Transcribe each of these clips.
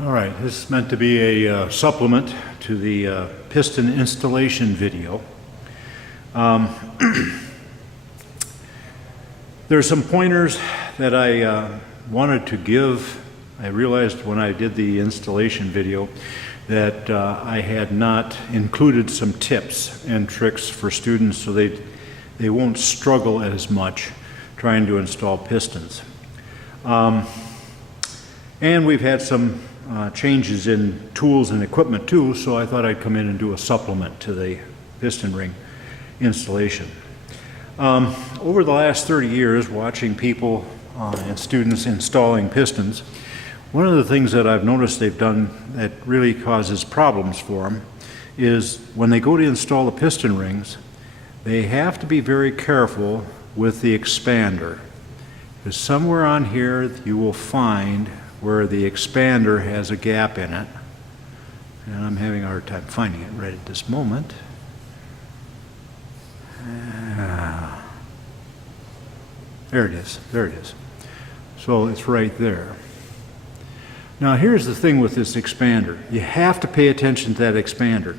All right, this is meant to be a supplement to the piston installation video. There's some pointers that I wanted to give. I realized when I did the installation video that I had not included some tips and tricks for students so they won't struggle as much trying to install pistons. And we've had some changes in tools and equipment too, so I thought I'd come in and do a supplement to the piston ring installation. Over the last 30 years, watching people and students installing pistons, one of the things that I've noticed they've done that really causes problems for them is when they go to install the piston rings, they have to be very careful with the expander. Because somewhere on here you will find where the expander has a gap in it, and I'm having a hard time finding it right at this moment. There it is, there it is. So it's right there. Now here's the thing with this expander. You have to pay attention to that expander.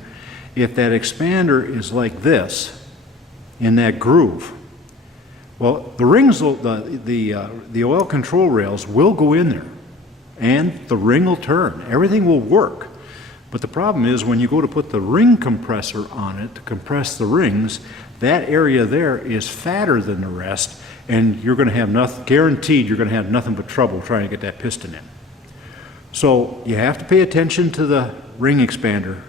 If that expander is like this, in that groove, well, the rings, the oil control rails will go in there, and the ring will turn. Everything will work. But the problem is when you go to put the ring compressor on it to compress the rings, that area there is fatter than the rest, and you're going to have nothing, guaranteed you're going to have nothing but trouble trying to get that piston in. So you have to pay attention to the ring expander.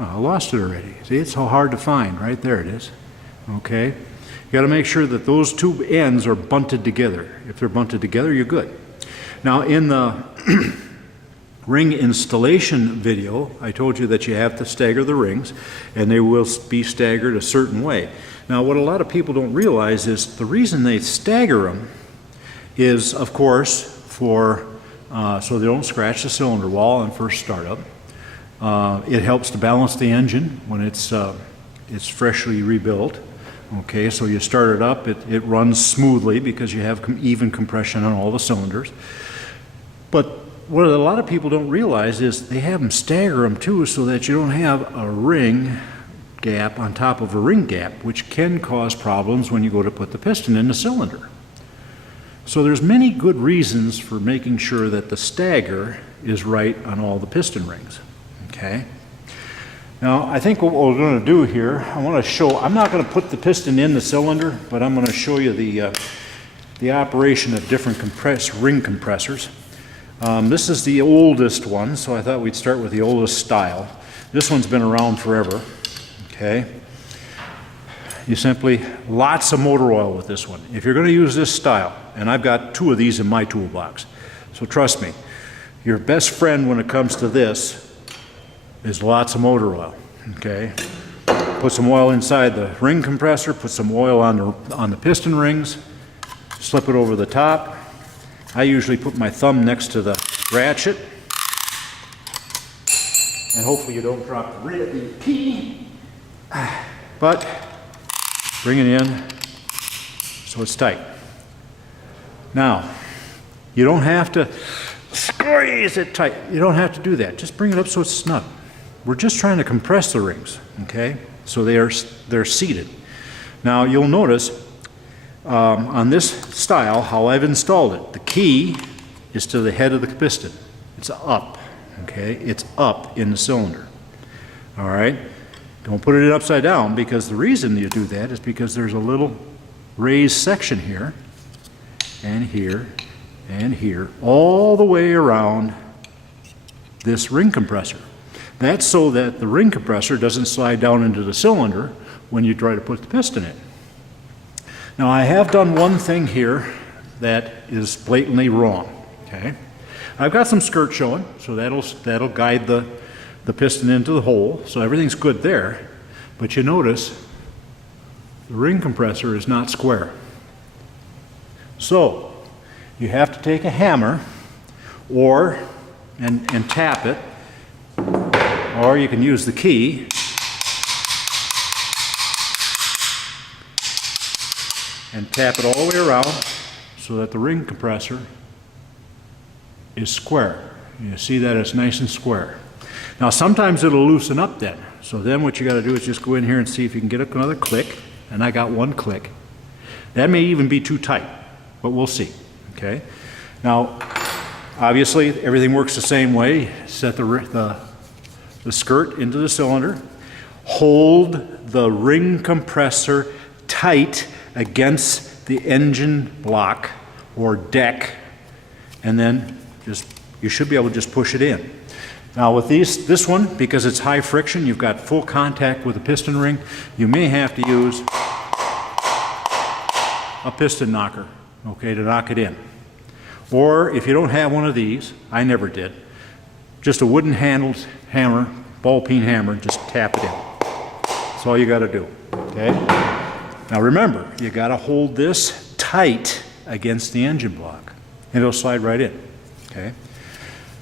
I lost it already. See, it's so hard to find. Right there it is. Okay. You got to make sure that those two ends are bunted together. If they're bunted together, you're good. Now in the ring installation video, I told you that you have to stagger the rings, and they will be staggered a certain way. Now what a lot of people don't realize is the reason they stagger them is, of course, for so they don't scratch the cylinder wall on first startup. It helps to balance the engine when it's freshly rebuilt. Okay, so you start it up, it runs smoothly because you have even compression on all the cylinders. But what a lot of people don't realize is they have them stagger them too so that you don't have a ring gap on top of a ring gap, which can cause problems when you go to put the piston in the cylinder. So there's many good reasons for making sure that the stagger is right on all the piston rings. Okay. Now I think what we're going to do here, I want to show, I'm not going to put the piston in the cylinder, but I'm going to show you the operation of different ring compressors. This is the oldest one, so I thought we'd start with the oldest style. This one's been around forever. Okay. You simply, lots of motor oil with this one. If you're going to use this style, and I've got two of these in my toolbox, so trust me, your best friend when it comes to this is lots of motor oil. Okay, put some oil inside the ring compressor, put some oil on the piston rings, slip it over the top. I usually put my thumb next to the ratchet, and hopefully you don't drop the key, but bring it in so it's tight. Now, you don't have to squeeze it tight. You don't have to do that. Just bring it up so it's snug. We're just trying to compress the rings, okay? So they're seated. Now you'll notice on this style how I've installed it. The key is to the head of the piston. It's up, okay? It's up in the cylinder, all right? Don't put it upside down, because the reason you do that is because there's a little raised section here, and here, and here, all the way around this ring compressor. That's so that the ring compressor doesn't slide down into the cylinder when you try to put the piston in. Now I have done one thing here that is blatantly wrong. Okay, I've got some skirt showing, so that'll guide the piston into the hole, so everything's good there. But you notice the ring compressor is not square. So you have to take a hammer and tap it, or you can use the key and tap it all the way around so that the ring compressor is square. You see that it's nice and square. Now sometimes it'll loosen up then. So then what you got to do is just go in here and see if you can get another click. And I got one click. That may even be too tight, but we'll see. Okay. Now, obviously everything works the same way. Set the skirt into the cylinder. Hold the ring compressor tight against the engine block or deck, and then you should be able to just push it in. Now with this one, because it's high friction, you've got full contact with the piston ring, you may have to use a piston knocker, okay, to knock it in. Or if you don't have one of these, I never did, just a wooden handled hammer, ball peen hammer, just tap it in. That's all you got to do, okay? Now remember, you got to hold this tight against the engine block, and it'll slide right in, okay?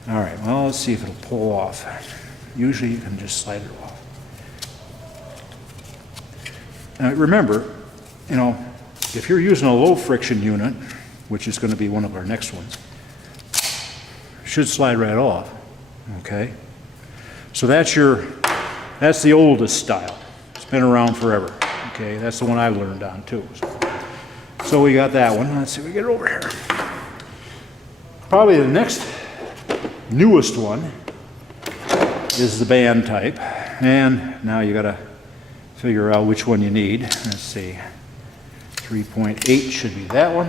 All right, well, let's see if it'll pull off. Usually you can just slide it off. Now remember, you know, if you're using a low friction unit, which is going to be one of our next ones, it should slide right off, okay? So that's the oldest style. It's been around forever, okay? That's the one I learned on too. So we got that one. Let's see if we get it over here. Probably the next newest one is the band type, and now you got to figure out which one you need. Let's see, 3.8 should be that one.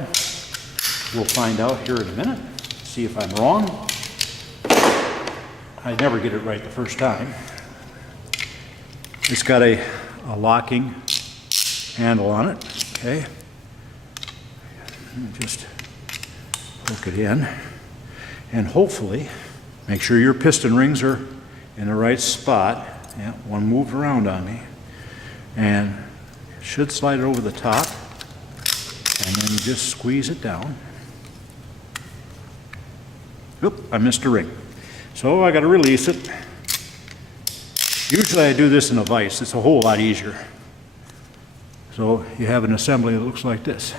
We'll find out here in a minute, see if I'm wrong. I never get it right the first time. It's got a locking handle on it, okay? Just hook it in, and hopefully make sure your piston rings are in the right spot. Yeah, one moved around on me. And it should slide it over the top. And then you just squeeze it down. Oop, I missed a ring. So I got to release it. Usually I do this in a vise. It's a whole lot easier. So you have an assembly that looks like this.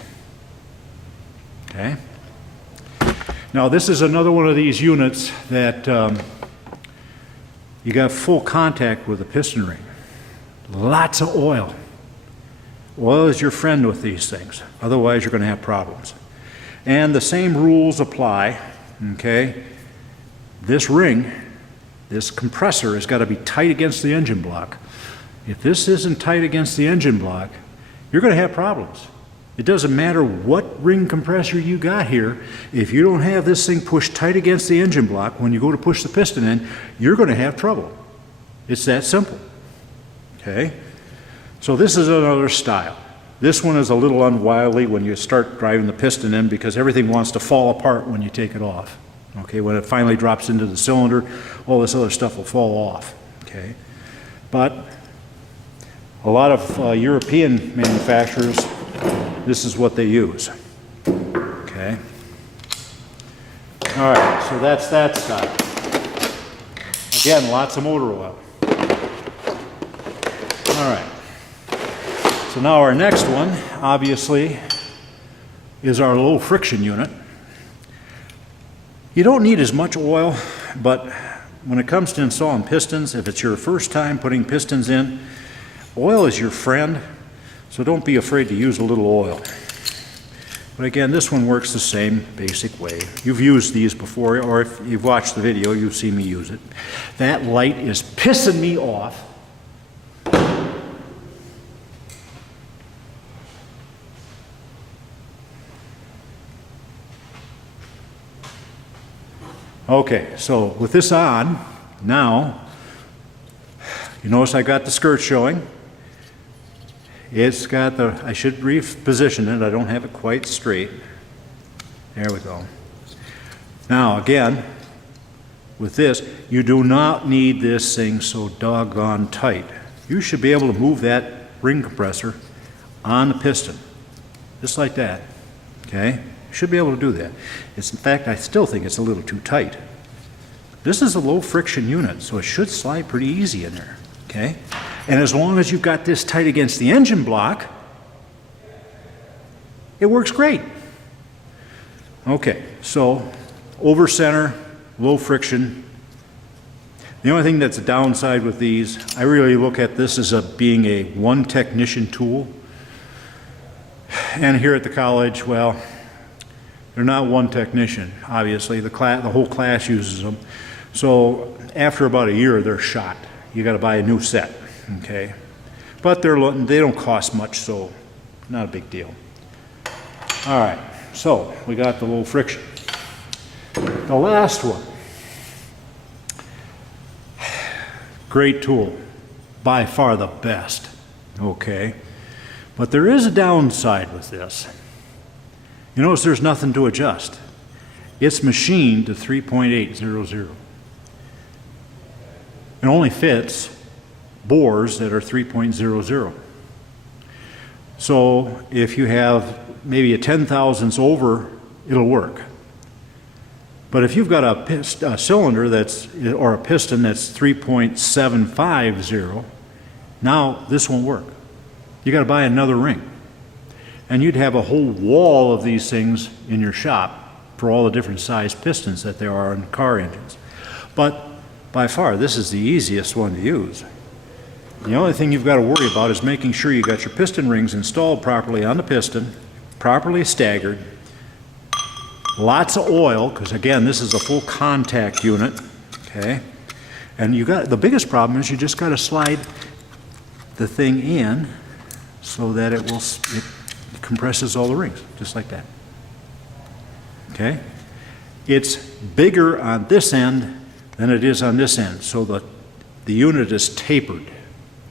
Okay. Now this is another one of these units that you got full contact with the piston ring. Lots of oil. Oil is your friend with these things. Otherwise you're going to have problems. And the same rules apply. Okay. This ring, this compressor has got to be tight against the engine block. If this isn't tight against the engine block, you're going to have problems. It doesn't matter what ring compressor you got here, if you don't have this thing pushed tight against the engine block, when you go to push the piston in, you're going to have trouble. It's that simple. Okay? So this is another style. This one is a little unwieldy when you start driving the piston in because everything wants to fall apart when you take it off. Okay? When it finally drops into the cylinder, all this other stuff will fall off. Okay? But a lot of European manufacturers, this is what they use. Okay. All right, so that's that style. Again, lots of motor oil. All right. So now our next one, obviously, is our low friction unit. You don't need as much oil, but when it comes to installing pistons, if it's your first time putting pistons in, oil is your friend. So don't be afraid to use a little oil. But again, this one works the same basic way. You've used these before, or if you've watched the video, you've seen me use it. That light is pissing me off. Okay, so with this on, now, you notice I got the skirt showing. It's got the, I should reposition it, I don't have it quite straight. There we go. Now again, with this, you do not need this thing so doggone tight. You should be able to move that ring compressor on the piston, just like that, okay? You should be able to do that. It's, in fact, I still think it's a little too tight. This is a low friction unit, so it should slide pretty easy in there, okay? And as long as you've got this tight against the engine block, it works great. Okay, so over center, low friction. The only thing that's a downside with these, I really look at this as being a one technician tool. And here at the college, well, they're not one technician, obviously. The whole class uses them. So after about a year, they're shot. You got to buy a new set, okay? But they don't cost much, so not a big deal. All right, so we got the low friction. The last one. Great tool, by far the best, okay? But there is a downside with this. You notice there's nothing to adjust. It's machined to 3.800. It only fits bores that are 3.00. So if you have maybe a 10,000ths over, it'll work. But if you've got a cylinder or a piston that's 3.750, now this won't work. You got to buy another ring. And you'd have a whole wall of these things in your shop for all the different size pistons that there are in car engines. But by far, this is the easiest one to use. The only thing you've got to worry about is making sure you got your piston rings installed properly on the piston, properly staggered, lots of oil, because again, this is a full contact unit, okay? And the biggest problem is you just got to slide the thing in so that it compresses all the rings, just like that. Okay? It's bigger on this end than it is on this end, so the unit is tapered.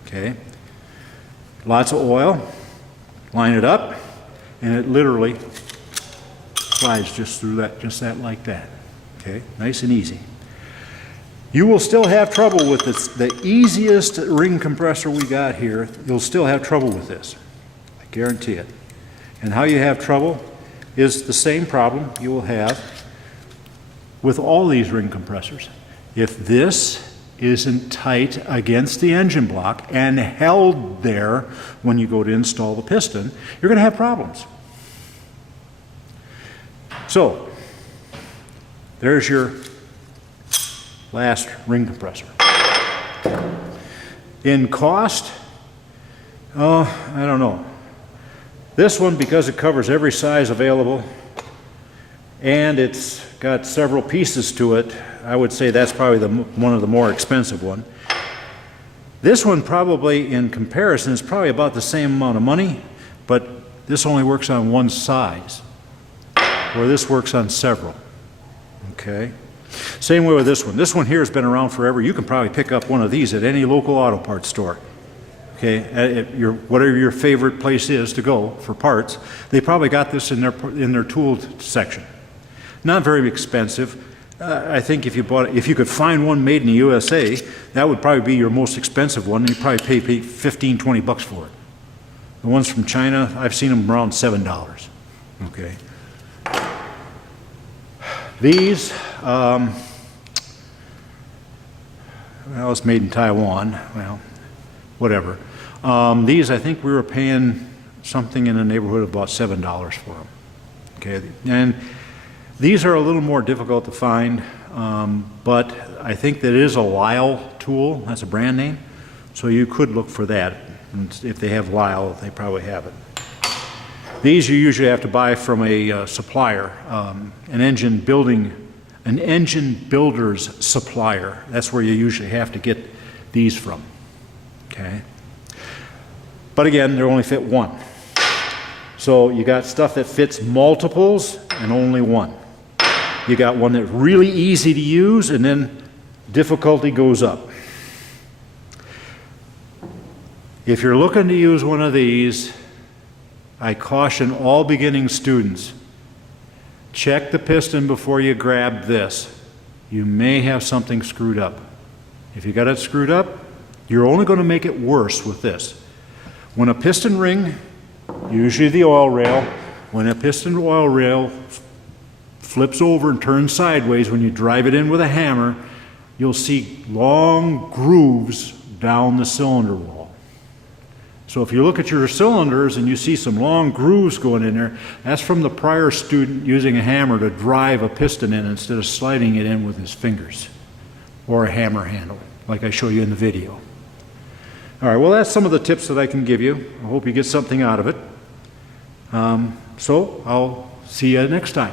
Okay? Lots of oil, line it up, and it literally slides just through that, like that. Okay? Nice and easy. You will still have trouble with this. The easiest ring compressor we got here, you'll still have trouble with this. I guarantee it. And how you have trouble is the same problem you will have with all these ring compressors. If this isn't tight against the engine block and held there when you go to install the piston, you're going to have problems. So, there's your last ring compressor. In cost, I don't know. This one, because it covers every size available and it's got several pieces to it, I would say that's probably one of the more expensive one. This one probably, in comparison, is probably about the same amount of money, but this only works on one size, where this works on several. Okay? Same way with this one. This one here has been around forever. You can probably pick up one of these at any local auto parts store. Okay, whatever your favorite place is to go for parts, they probably got this in their tool section. Not very expensive. I think if you could find one made in the USA, that would probably be your most expensive one. You'd probably pay 15, 20 bucks for it. The ones from China, I've seen them around $7. Okay. These, well, it's made in Taiwan. Well, whatever. These, I think we were paying something in the neighborhood of about $7 for them. Okay, and these are a little more difficult to find, but I think that is a Lyle tool. That's a brand name, so you could look for that. And if they have Lyle, they probably have it. These you usually have to buy from a supplier, an engine builder's supplier. That's where you usually have to get these from. Okay. But again, they only fit one. So you got stuff that fits multiples and only one. You got one that's really easy to use, and then difficulty goes up. If you're looking to use one of these, I caution all beginning students, check the piston before you grab this. You may have something screwed up. If you got it screwed up, you're only going to make it worse with this. When a piston ring, usually the oil rail, when a piston oil rail flips over and turns sideways, when you drive it in with a hammer, you'll see long grooves down the cylinder wall. So if you look at your cylinders and you see some long grooves going in there, that's from the prior student using a hammer to drive a piston in instead of sliding it in with his fingers or a hammer handle, like I show you in the video. All right, well, that's some of the tips that I can give you. I hope you get something out of it. So I'll see you next time.